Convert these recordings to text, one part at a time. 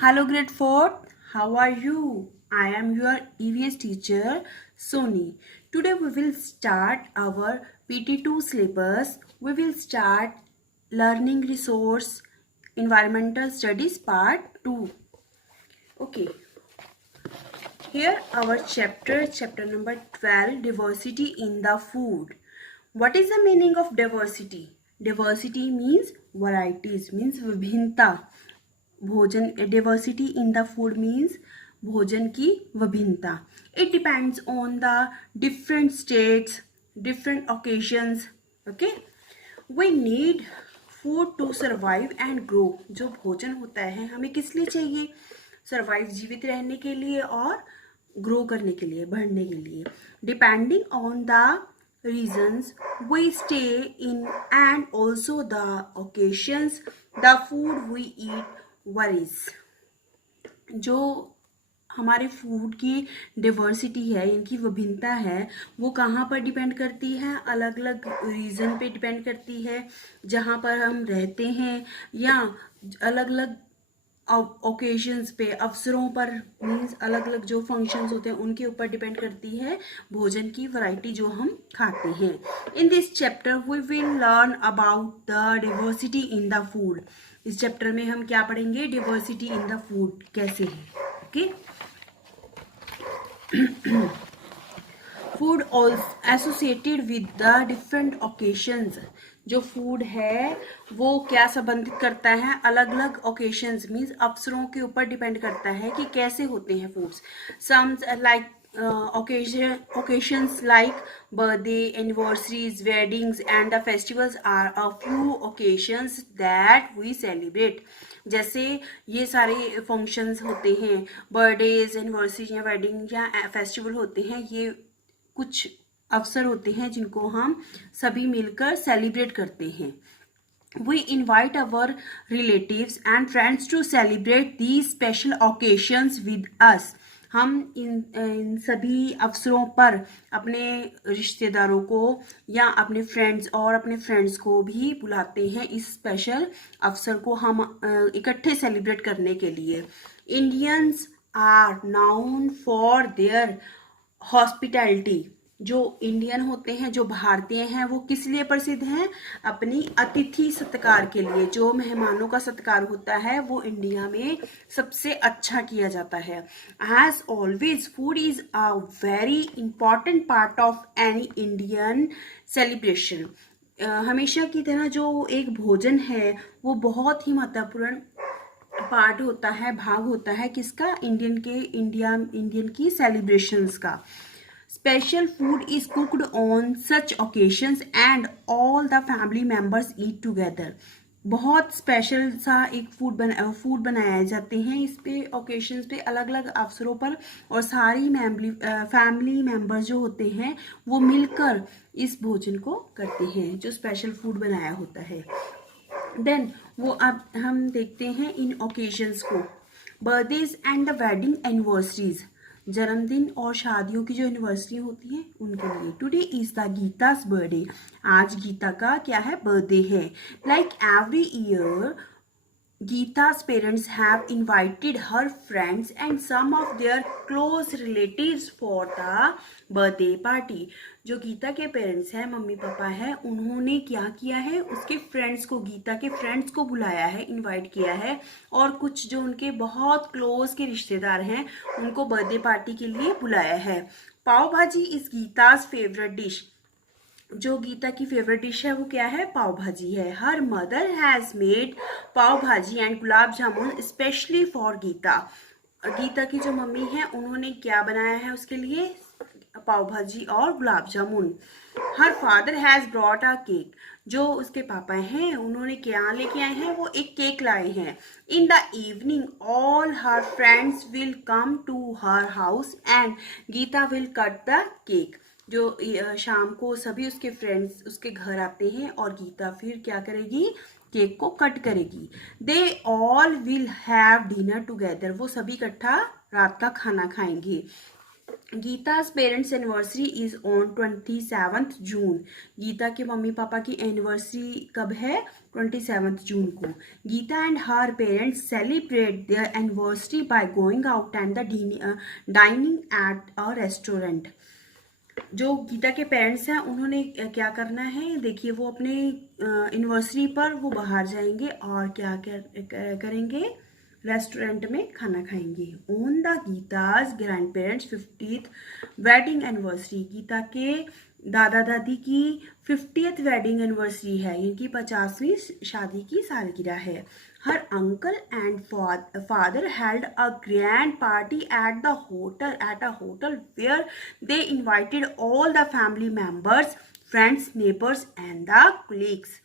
Hello grade 4, how are you? I am your EVS teacher Soni. Today we will start our PT2 syllabus. We will start learning resource environmental studies part 2. Okay, here our chapter number 12, diversity in the food. What is the meaning of diversity? Diversity means varieties, means विभिन्नता. भोजन diversity in the food means भोजन की विभिन्नता. It depends on the different states, different occasions. Okay, we need food to survive and grow. जो भोजन होता है हमें किस लिए चाहिए? सर्वाइव, जीवित रहने के लिए और ग्रो करने के लिए, बढ़ने के लिए. Depending on the reasons we stay in and also the occasions the food we eat varies. जो हमारे फूड की डिवर्सिटी है, इनकी विभिन्नता है, वो कहाँ पर डिपेंड करती है? अलग अलग रीजन पे डिपेंड करती है, जहाँ पर हम रहते हैं, या अलग अलग ओकेजन्स पे, अवसरों पर, मीन्स अलग अलग जो फंक्शंस होते हैं उनके ऊपर डिपेंड करती है भोजन की वैरायटी जो हम खाते हैं. In this chapter we will learn about the diversity in the food. इस चैप्टर में हम क्या पढ़ेंगे? डिवर्सिटी इन द फूड कैसे है. Okay, food associated with the different occasions. जो फूड है वो क्या संबंधित करता है? अलग अलग ओकेशंस, मीन्स अवसरों के ऊपर डिपेंड करता है कि कैसे होते हैं foods. Some like occasions like birthday, anniversaries, weddings and the festivals are a few occasions that we celebrate. जैसे ये सारे फंक्शंस होते हैं, बर्थडेज, एनिवर्सरी या वेडिंग या फेस्टिवल होते हैं, ये कुछ अवसर होते हैं जिनको हम सभी मिलकर सेलिब्रेट करते हैं. We invite our relatives and friends to celebrate these special occasions with us. हम इन सभी अवसरों पर अपने रिश्तेदारों को या अपने फ्रेंड्स और अपने फ्रेंड्स को भी बुलाते हैं इस स्पेशल अवसर को हम इकट्ठे सेलिब्रेट करने के लिए. Indians are known for their hospitality. जो इंडियन होते हैं, जो भारतीय हैं, वो किस लिए प्रसिद्ध हैं? अपनी अतिथि सत्कार के लिए. जो मेहमानों का सत्कार होता है वो इंडिया में सबसे अच्छा किया जाता है. As always food is a very important part of any Indian celebration. हमेशा की तरह जो एक भोजन है वो बहुत ही महत्वपूर्ण पार्ट होता है, भाग होता है किसका? इंडियन की सेलिब्रेशंस का. Special food is cooked on such occasions and all the family members eat together. बहुत स्पेशल सा एक फूड बनाए जाते हैं इस पे ओकेशंस पे, अलग अलग अवसरों पर, और सारी फैमिली मेंबर्स जो होते हैं वो मिलकर इस भोजन को करते हैं जो स्पेशल फूड बनाया होता है. देन वो अब हम देखते हैं इन ओकेशंस को. Birthdays and the wedding anniversaries, जन्मदिन और शादियों की जो एनिवर्सरी होती है उनके लिए. Today is the Geeta's birthday. आज गीता का क्या है? बर्थडे है. Like every year Geeta's parents have invited her friends and some of their close relatives for the birthday party. जो गीता के पेरेंट्स हैं, मम्मी पापा हैं, उन्होंने क्या किया है? उसके फ्रेंड्स को, गीता के फ्रेंड्स को बुलाया है, इनवाइट किया है, और कुछ जो उनके बहुत क्लोज के रिश्तेदार हैं उनको बर्थडे पार्टी के लिए बुलाया है. पाव भाजी इज गीता's फेवरेट डिश. जो गीता की फेवरेट डिश है वो क्या है? पाव भाजी है. Her mother has made pav bhaji and gulab jamun specially for Geeta. Geeta की जो मम्मी है उन्होंने क्या बनाया है उसके लिए? पाव भाजी और गुलाब जामुन. हर father has brought a cake. जो उसके पापा हैं उन्होंने क्या लेके आए हैं? वो एक केक लाए हैं. In the evening all her friends will come to her house and Geeta will cut the cake. जो शाम को सभी उसके फ्रेंड्स उसके घर आते हैं और गीता फिर क्या करेगी? केक को कट करेगी. They all will have dinner together. वो सभी इकट्ठा रात का खाना खाएंगे. Geeta's parents anniversary is on 27th June. Geeta के मम्मी पापा की एनिवर्सरी कब है? 27 जून को। Geeta and her parents celebrate their anniversary by going out and the dining at a restaurant. जो गीता के पेरेंट्स हैं उन्होंने क्या करना है, देखिए वो अपने एनिवर्सरी पर वो बाहर जाएंगे और क्या करेंगे, रेस्टोरेंट में खाना खाएंगे। On the Geeta's grandparents 50th wedding anniversary, Geeta के दादा दादी की 50th वेडिंग एनिवर्सरी है, इनकी 50वीं शादी की सालगिरह है। हर uncle and father held a grand party at a hotel where they invited all the family members, friends, neighbors and the colleagues.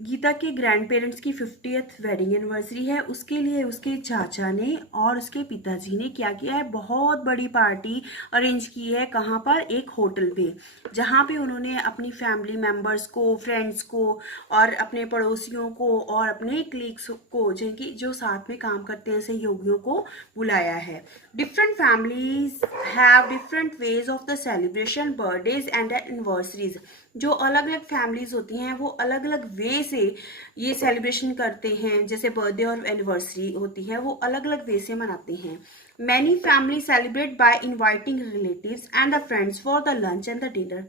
Geeta के ग्रैंड पेरेंट्स की 50th वेडिंग एनिवर्सरी है, उसके लिए उसके चाचा ने और उसके पिताजी ने क्या किया है, बहुत बड़ी पार्टी अरेंज की है। कहाँ पर, एक होटल पे, जहाँ पे उन्होंने अपनी फैमिली मेम्बर्स को, फ्रेंड्स को और अपने पड़ोसियों को और अपने क्लीग्स को, जिनकी जो साथ में काम करते हैं, सहयोगियों को बुलाया है। Different families have different ways of the celebration birthdays and anniversaries. जो अलग अलग फैमिलीज होती हैं वो अलग अलग वे से ये सेलिब्रेशन करते हैं, जैसे बर्थडे और एनिवर्सरी होती है वो अलग अलग वे से मनाते हैं। Many family celebrate by inviting relatives and the friends for the lunch and the dinner,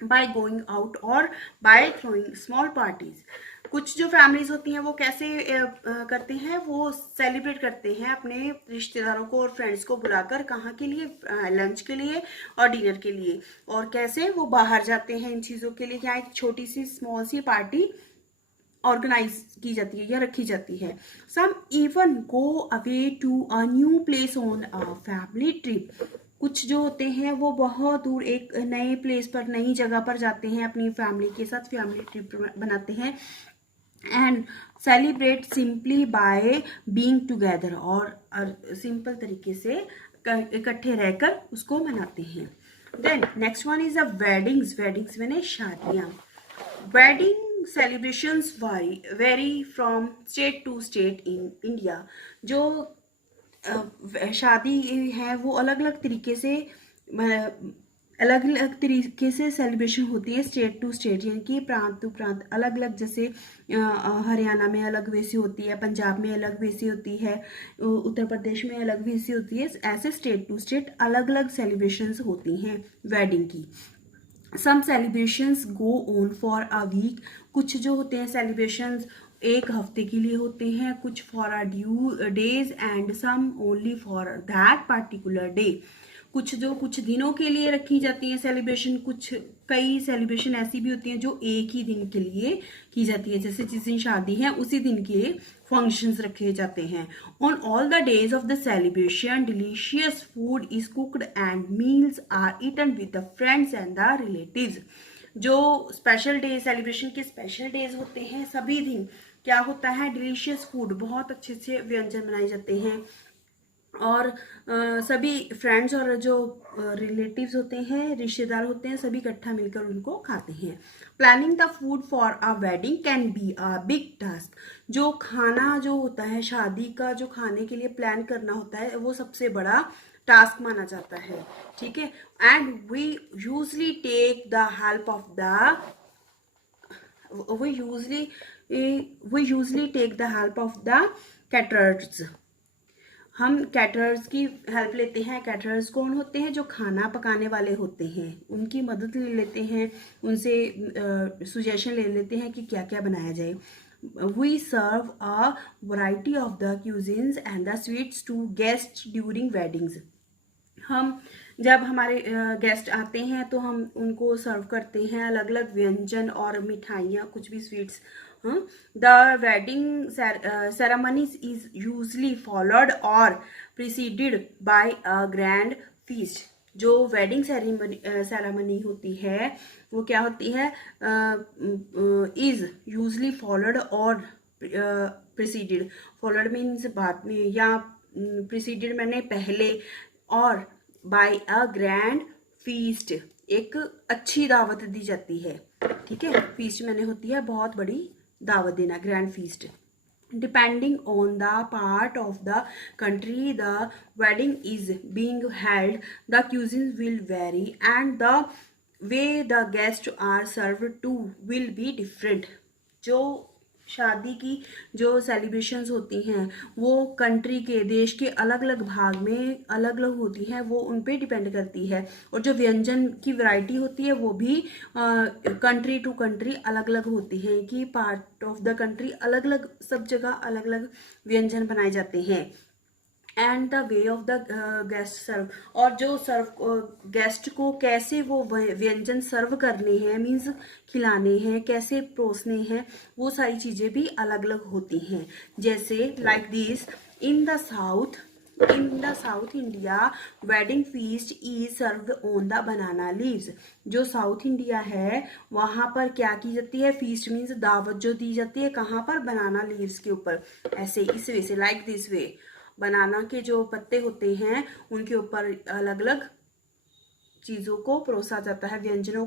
by going out और बाय थ्रोइंग स्मॉल पार्टीज। कुछ जो फैमिलीज होती हैं वो कैसे करते हैं, वो सेलिब्रेट करते हैं अपने रिश्तेदारों को और फ्रेंड्स को बुलाकर, कहाँ के लिए, लंच के लिए और डिनर के लिए। और कैसे वो बाहर जाते हैं इन चीज़ों के लिए, यहाँ एक छोटी सी स्मॉल सी पार्टी ऑर्गेनाइज की जाती है या रखी जाती है। Some even go away to a new place on a family trip. कुछ जो होते हैं वो बहुत दूर एक नए प्लेस पर, नई जगह पर जाते हैं, अपनी फैमिली के साथ फैमिली ट्रिप बनाते हैं। And celebrate simply by being together, और सिंपल तरीके से इकट्ठे रहकर उसको मनाते हैं। Then next one is a weddings. Weddings मैंने शादियाँ। Wedding celebrations vary from state to state in India. जो शादी है वो अलग अलग तरीके से सेलिब्रेशन होती है, स्टेट टू स्टेट, यानी कि प्रांत टू प्रांत अलग अलग। जैसे हरियाणा में अलग वैसी होती है, पंजाब में अलग वैसी होती है, उत्तर प्रदेश में अलग वैसी होती है। ऐसे स्टेट टू स्टेट अलग अलग सेलिब्रेशंस होती हैं वेडिंग की। Some celebrations go on for a week. कुछ जो होते हैं सेलिब्रेशंस एक हफ्ते के लिए होते हैं, कुछ for a few days and some only for that particular day. कुछ जो कुछ दिनों के लिए रखी जाती है सेलिब्रेशन, कुछ कई सेलिब्रेशन ऐसी भी होती हैं जो एक ही दिन के लिए की जाती है, जैसे जिस दिन शादी है उसी दिन के फंक्शंस रखे जाते हैं। On all the days of the celebration delicious food is cooked and meals are eaten with the friends and the relatives. जो स्पेशल डे, सेलिब्रेशन के स्पेशल डेज होते हैं, सभी दिन क्या होता है, डिलीशियस फूड, बहुत अच्छे अच्छे व्यंजन बनाए जाते हैं और सभी फ्रेंड्स और जो रिलेटिव्स होते हैं, रिश्तेदार होते हैं, सभी इकट्ठा मिलकर उनको खाते हैं। Planning the food for a wedding can be a big task. जो खाना जो होता है शादी का, जो खाने के लिए प्लान करना होता है, वो सबसे बड़ा टास्क माना जाता है, ठीक है। And we usually take the help of the we usually take the help of the caterers। हम कैटरर्स की हेल्प लेते हैं। कैटरर्स कौन होते हैं, जो खाना पकाने वाले होते हैं, उनकी मदद ले लेते हैं, उनसे सुजेशन ले लेते हैं कि क्या क्या बनाया जाए। We serve a variety of the cuisines and the sweets to guest during weddings. हम जब हमारे गेस्ट आते हैं तो हम उनको सर्व करते हैं अलग अलग व्यंजन और मिठाइयाँ, कुछ भी sweets. The wedding ceremonies is usually followed or preceded by a grand feast. जो वेडिंग सेरेमनी होती है वो क्या होती है, is usually followed or preceded. Followed means बाद में, या प्रिसीडेड मैंने पहले, और बाय अ ग्रैंड फीस्ट, एक अच्छी दावत दी जाती है, ठीक है। फीस्ट मैंने होती है बहुत बड़ी दावत देना, grand feast. Depending on the part of the country the wedding is being held, the cuisine will vary and the way the guest are serve to will be different. जो शादी की जो सेलिब्रेशंस होती हैं वो कंट्री के देश के अलग अलग भाग में अलग अलग होती हैं, वो उन पे डिपेंड करती है। और जो व्यंजन की वैरायटी होती है वो भी कंट्री टू कंट्री अलग अलग होती हैं, कि पार्ट ऑफ द कंट्री अलग अलग, सब जगह अलग अलग व्यंजन बनाए जाते हैं। And the way of the guest serve, और जो सर्व गेस्ट को कैसे वो व्यंजन सर्व करने हैं, मीन्स खिलाने हैं, कैसे परोसने हैं, वो सारी चीज़ें भी अलग अलग होती हैं। जैसे like this, in the south India wedding feast is served on the banana leaves. जो साउथ इंडिया है वहां पर क्या की जाती है, फीस्ट मीन्स दावत जो दी जाती है, कहाँ पर, बनाना लीव्स के ऊपर। ऐसे इस वे से, लाइक दिस वे, बनाना के जो पत्ते होते हैं उनके ऊपर अलग अलग चीजों को परोसा जाता है, व्यंजनों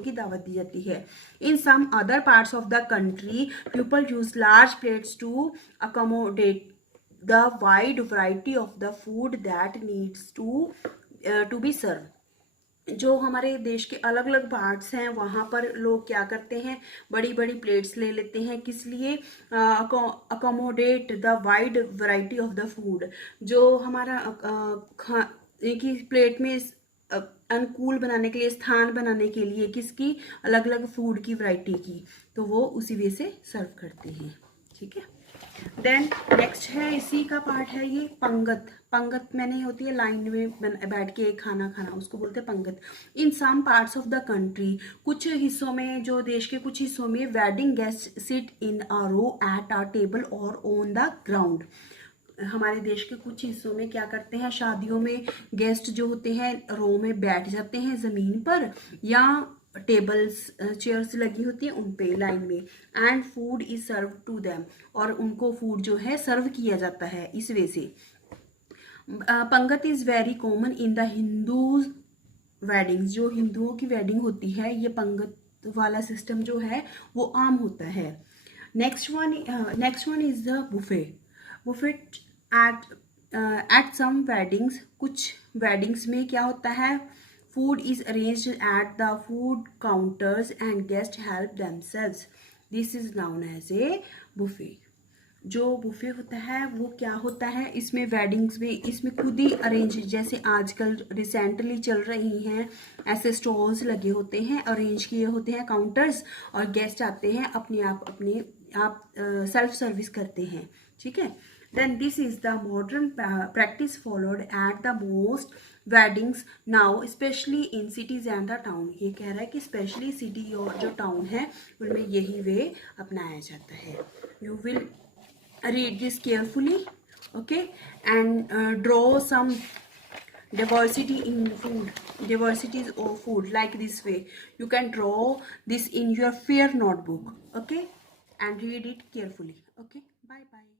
की दावत दी जाती है। In some other parts of the country people use large plates to accommodate the wide variety of the food that needs to be serve. जो हमारे देश के अलग अलग पार्ट्स हैं वहाँ पर लोग क्या करते हैं, बड़ी बड़ी प्लेट्स ले लेते हैं, किस लिए, accommodate the wide variety of the food. जो हमारा एक ही प्लेट में अनुकूल बनाने के लिए, स्थान बनाने के लिए, किसकी, अलग अलग फूड की वैरायटी की, तो वो उसी वे से सर्व करते हैं। ठीक है। देन नेक्स्ट है, इसी का पार्ट है ये पंगत। पंगत मैंने होती है लाइन में बैठ के खाना खाना, उसको बोलते हैं पंगत। In some parts of the country, कुछ हिस्सों में, जो देश के कुछ हिस्सों में, wedding guest sit in a row at a table or on the ground. हमारे देश के कुछ हिस्सों में क्या करते हैं, शादियों में गेस्ट जो होते हैं रो में बैठ जाते हैं जमीन पर, या टेबल्स चेयर्स लगी होती है उन पे लाइन में, and food is serve to them, और उनको फूड जो है सर्व किया जाता है इस वे से। पंगत is very common in the Hindu weddings. जो हिंदुओं की वेडिंग होती है ये पंगत वाला सिस्टम जो है वो आम होता है। Next one is the buffet. Buffet at some weddings, कुछ वेडिंग्स में क्या होता है, food is arranged at the food counters and guest help themselves. This is known as a buffet. जो बुफे होता है वो क्या होता है, इसमें वेडिंग्स में इसमें खुद ही अरेंज, जैसे आजकल रिसेंटली चल रही हैं ऐसे स्टॉल्स लगे होते हैं, अरेंज किए होते हैं काउंटर्स, और गेस्ट आते हैं अपने आप सेल्फ सर्विस करते हैं। ठीक है। Then this is the modern practice followed at the most weddings now specially in cities and the town. ये कह रहा है कि स्पेशली सिटी और जो टाउन है उनमें यही वे अपनाया जाता है। You will read this carefully, okay, and draw some diversities of food like this way. You can draw this in your fair notebook, okay, and read it carefully. Okay, bye bye.